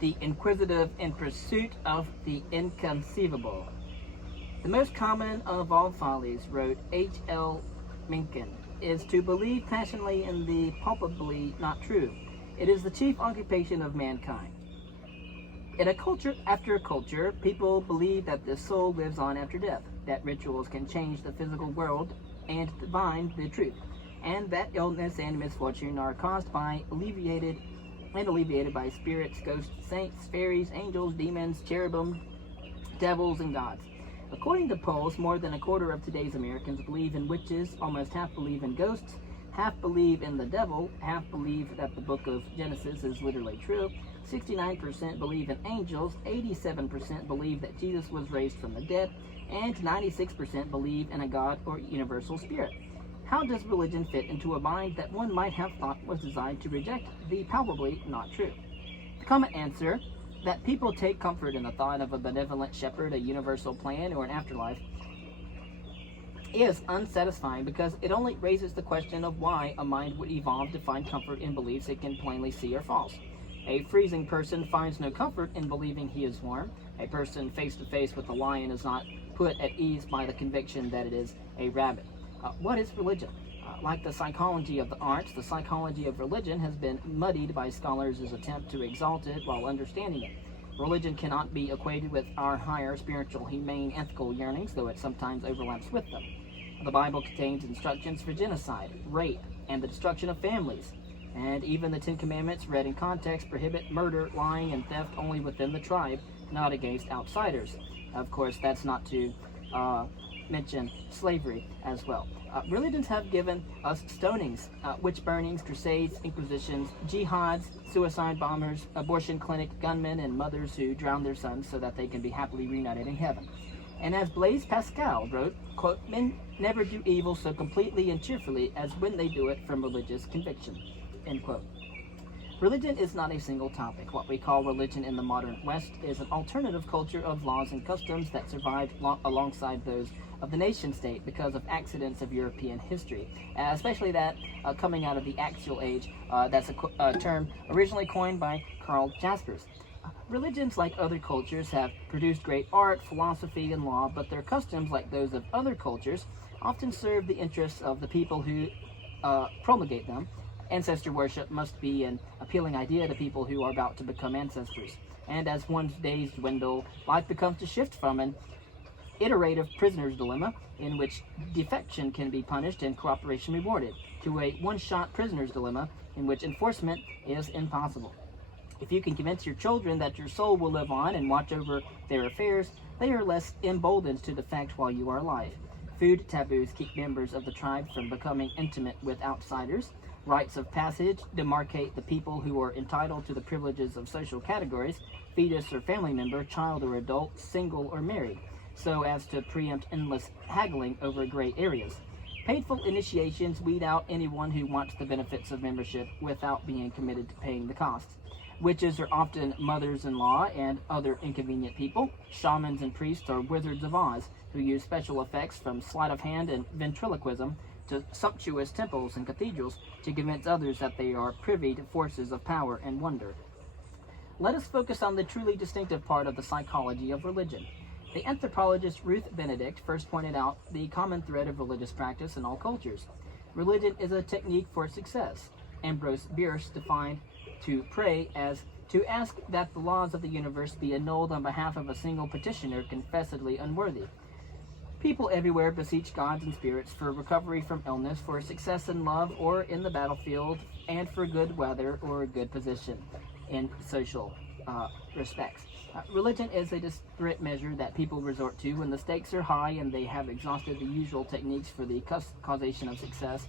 The Inquisitive in Pursuit of the Inconceivable. The most common of all follies, wrote H.L. Mencken, is to believe passionately in the palpably not true. It is the chief occupation of mankind. In a culture after culture, people believe that the soul lives on after death, that rituals can change the physical world and divine the truth, and that illness and misfortune are caused by alleviated by spirits, ghosts, saints, fairies, angels, demons, cherubim, devils, and gods. According to polls, more than a quarter of today's Americans believe in witches, almost half believe in ghosts, half believe in the devil, half believe that the book of Genesis is literally true, 69% believe in angels, 87% believe that Jesus was raised from the dead, and 96% believe in a God or universal spirit. How does religion fit into a mind that one might have thought was designed to reject the palpably not true? The common answer, that people take comfort in the thought of a benevolent shepherd, a universal plan, or an afterlife, is unsatisfying because it only raises the question of why a mind would evolve to find comfort in beliefs it can plainly see are false. A freezing person finds no comfort in believing he is warm. A person face to face with a lion is not put at ease by the conviction that it is a rabbit. What is religion? Like the psychology of the arts, the psychology of religion has been muddied by scholars' attempt to exalt it while understanding it. Religion cannot be equated with our higher spiritual, humane, ethical yearnings, though it sometimes overlaps with them. The Bible contains instructions for genocide, rape, and the destruction of families. And even the Ten Commandments, read in context, prohibit murder, lying, and theft only within the tribe, not against outsiders. Of course, that's not to mention slavery as well. Religions have given us stonings, witch burnings, crusades, inquisitions, jihads, suicide bombers, abortion clinic gunmen, and mothers who drown their sons so that they can be happily reunited in heaven. And as Blaise Pascal wrote, quote, "Men never do evil so completely and cheerfully as when they do it from religious conviction," end quote. Religion is not a single topic. What we call religion in the modern West is an alternative culture of laws and customs that survived alongside those of the nation-state because of accidents of European history, especially that coming out of the axial age. That's a term originally coined by Karl Jaspers. Religions, like other cultures, have produced great art, philosophy, and law, but their customs, like those of other cultures, often serve the interests of the people who promulgate them. Ancestor worship must be an appealing idea to people who are about to become ancestors. And as one's days dwindle, life becomes to shift from an iterative prisoner's dilemma, in which defection can be punished and cooperation rewarded, to a one-shot prisoner's dilemma, in which enforcement is impossible. If you can convince your children that your soul will live on and watch over their affairs, they are less emboldened to defect while you are alive. Food taboos keep members of the tribe from becoming intimate with outsiders. Rites of passage demarcate the people who are entitled to the privileges of social categories, fetus or family member, child or adult, single or married, so as to preempt endless haggling over gray areas. Painful initiations weed out anyone who wants the benefits of membership without being committed to paying the costs. Witches are often mothers-in-law and other inconvenient people. Shamans and priests are wizards of Oz, who use special effects from sleight of hand and ventriloquism to sumptuous temples and cathedrals to convince others that they are privy to forces of power and wonder. Let us focus on the truly distinctive part of the psychology of religion. The anthropologist Ruth Benedict first pointed out the common thread of religious practice in all cultures. Religion is a technique for success. Ambrose Bierce defined to pray as to ask that the laws of the universe be annulled on behalf of a single petitioner confessedly unworthy. People everywhere beseech gods and spirits for recovery from illness, for success in love or in the battlefield, and for good weather or a good position in social respects. Religion is a desperate measure that people resort to when the stakes are high and they have exhausted the usual techniques for the causation of success.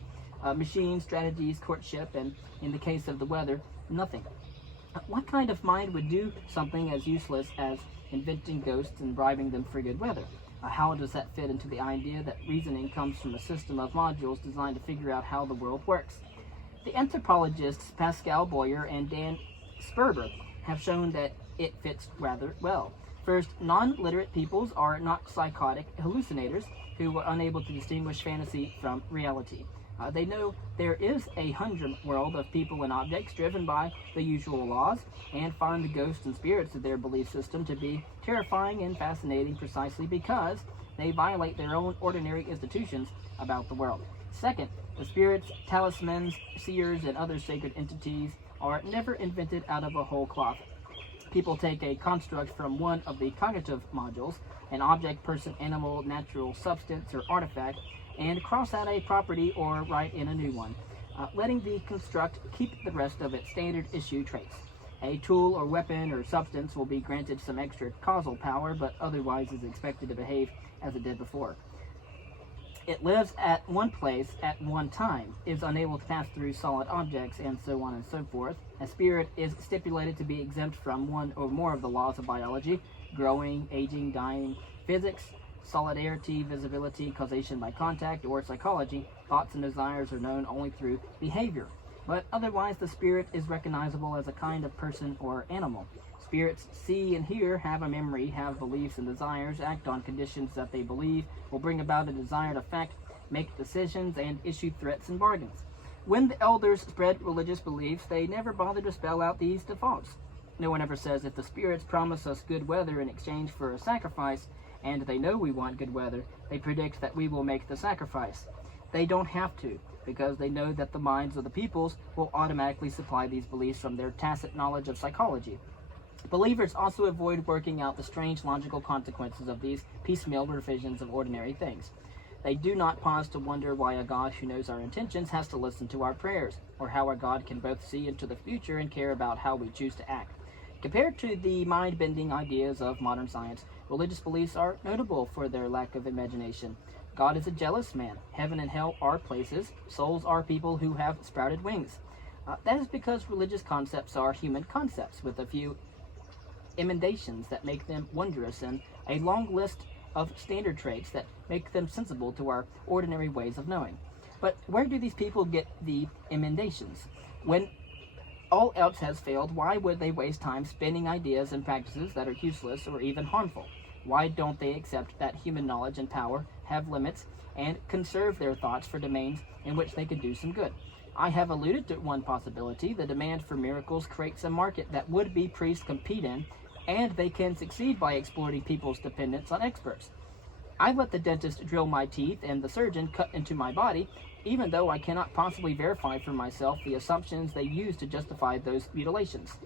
Machines, strategies, courtship, and in the case of the weather, nothing. What kind of mind would do something as useless as inventing ghosts and bribing them for good weather? How does that fit into the idea that reasoning comes from a system of modules designed to figure out how the world works? The anthropologists Pascal Boyer and Dan Sperber have shown that it fits rather well. First, non-literate peoples are not psychotic hallucinators who are unable to distinguish fantasy from reality. They know there is a humdrum world of people and objects driven by the usual laws, and find the ghosts and spirits of their belief system to be terrifying and fascinating precisely because they violate their own ordinary institutions about the world. Second, the spirits, talismans, seers, and other sacred entities are never invented out of a whole cloth. People take a construct from one of the cognitive modules, an object, person, animal, natural substance, or artifact, and cross out a property or write in a new one, letting the construct keep the rest of its standard issue traits. A tool or weapon or substance will be granted some extra causal power, but otherwise is expected to behave as it did before. It lives at one place at one time, is unable to pass through solid objects, and so on and so forth. A spirit is stipulated to be exempt from one or more of the laws of biology: growing, aging, dying, physics, solidarity, visibility, causation by contact, or psychology. Thoughts and desires are known only through behavior. But otherwise, the spirit is recognizable as a kind of person or animal. Spirits see and hear, have a memory, have beliefs and desires, act on conditions that they believe will bring about a desired effect, make decisions, and issue threats and bargains. When the elders spread religious beliefs, they never bother to spell out these defaults. No one ever says, if the spirits promise us good weather in exchange for a sacrifice, and they know we want good weather, they predict that we will make the sacrifice. They don't have to, because they know that the minds of the peoples will automatically supply these beliefs from their tacit knowledge of psychology. Believers also avoid working out the strange logical consequences of these piecemeal revisions of ordinary things. They do not pause to wonder why a God who knows our intentions has to listen to our prayers, or how our God can both see into the future and care about how we choose to act. Compared to the mind-bending ideas of modern science, religious beliefs are notable for their lack of imagination. God is a jealous man. Heaven and hell are places. Souls are people who have sprouted wings. That is because religious concepts are human concepts with a few emendations that make them wondrous, and a long list of standard traits that make them sensible to our ordinary ways of knowing. But where do these people get the emendations? When all else has failed, why would they waste time spinning ideas and practices that are useless or even harmful? Why don't they accept that human knowledge and power have limits and conserve their thoughts for domains in which they could do some good? I have alluded to one possibility. The demand for miracles creates a market that would-be priests compete in, and they can succeed by exploiting people's dependence on experts. I let the dentist drill my teeth and the surgeon cut into my body, even though I cannot possibly verify for myself the assumptions they use to justify those mutilations.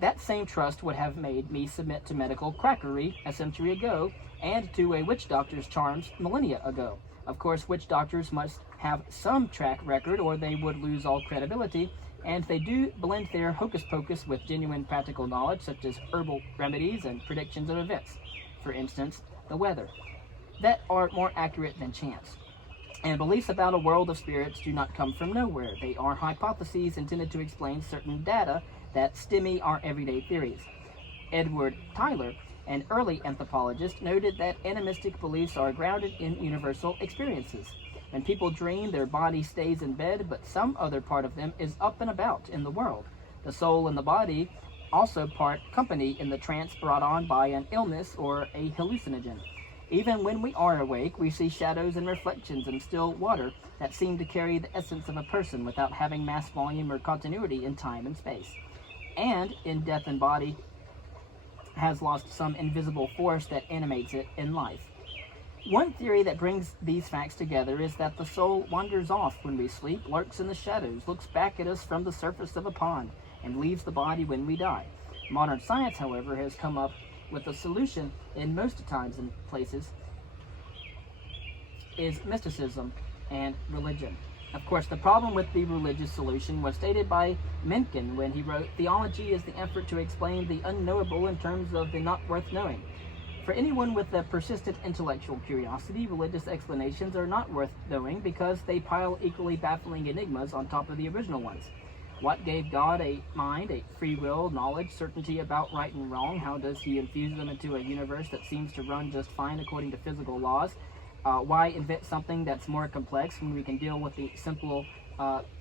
That same trust would have made me submit to medical quackery a century ago, and to a witch doctor's charms millennia ago. Of course, witch doctors must have some track record or they would lose all credibility, and they do blend their hocus pocus with genuine practical knowledge, such as herbal remedies and predictions of events. For instance, the weather, that are more accurate than chance. And beliefs about a world of spirits do not come from nowhere. They are hypotheses intended to explain certain data that stemmy our everyday theories. Edward Tyler, an early anthropologist, noted that animistic beliefs are grounded in universal experiences. When people dream, their body stays in bed, but some other part of them is up and about in the world. The soul and the body also part company in the trance brought on by an illness or a hallucinogen. Even when we are awake, we see shadows and reflections in still water that seem to carry the essence of a person without having mass volume or continuity in time and space. And in death and body has lost some invisible force that animates it in life. One theory that brings these facts together is that the soul wanders off when we sleep, lurks in the shadows, looks back at us from the surface of a pond, and leaves the body when we die. Modern science, however, has come up with a solution in most times and places is mysticism and religion. Of course, the problem with the religious solution was stated by Mencken when he wrote, "Theology is the effort to explain the unknowable in terms of the not worth knowing." For anyone with a persistent intellectual curiosity, religious explanations are not worth knowing because they pile equally baffling enigmas on top of the original ones. What gave God a mind, a free will, knowledge, certainty about right and wrong? How does he infuse them into a universe that seems to run just fine according to physical laws? Why invent something that's more complex when we can deal with the simple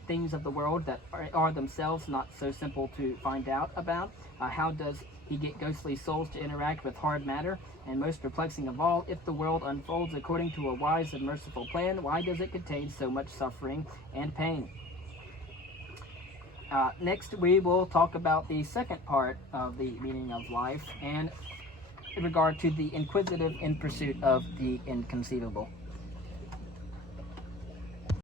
things of the world that are themselves not so simple to find out about? How does he get ghostly souls to interact with hard matter? And most perplexing of all, if the world unfolds according to a wise and merciful plan, why does it contain so much suffering and pain? Next, we will talk about the second part of the meaning of life, and in regard to the inquisitive in pursuit of the inconceivable.